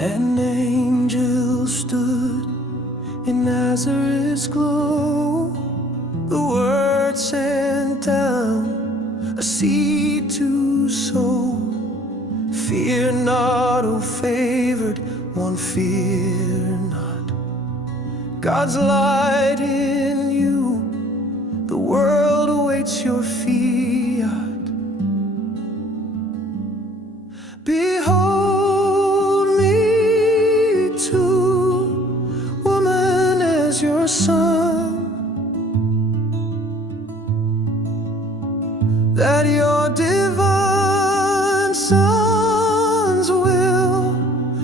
An angel stood in Nazareth's glow. The word sent down a seed to sow. Fear not, O favored one, fear not. God's light in you, the world awaits your fiat. Behold me too, woman, as your son, that your divine son's will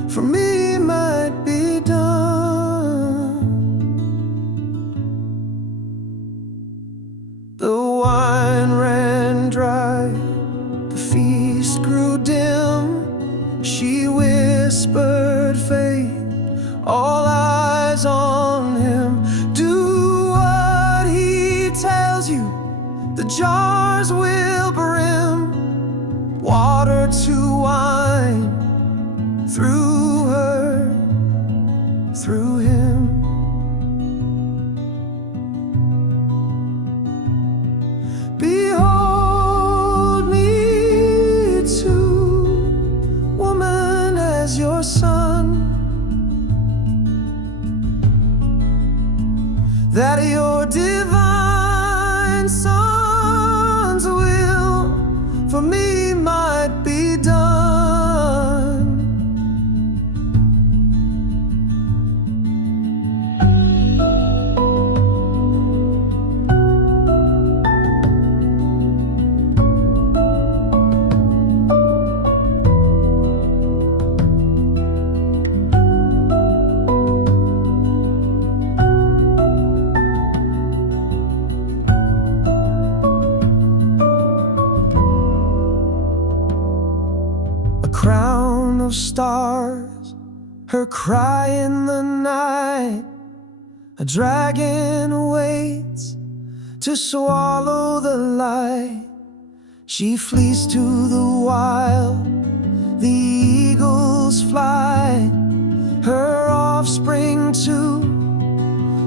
for me might be done. The wine ran dry, the feast grew dim. She whispered faith, all eyes on him. Do what he tells you, the jars will brim. Water to wine, through her, through him. Behold me too, woman, as your son, that your divine son's will for me might be done. A crown of stars, her cry in the night. A dragon waits to swallow the light. She flees to the wild, the eagles fly. Her offspring too,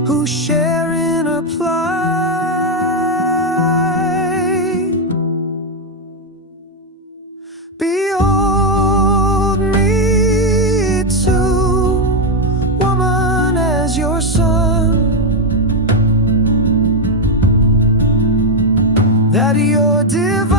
who share in her plight. Behold me too, woman, as your son, that your divine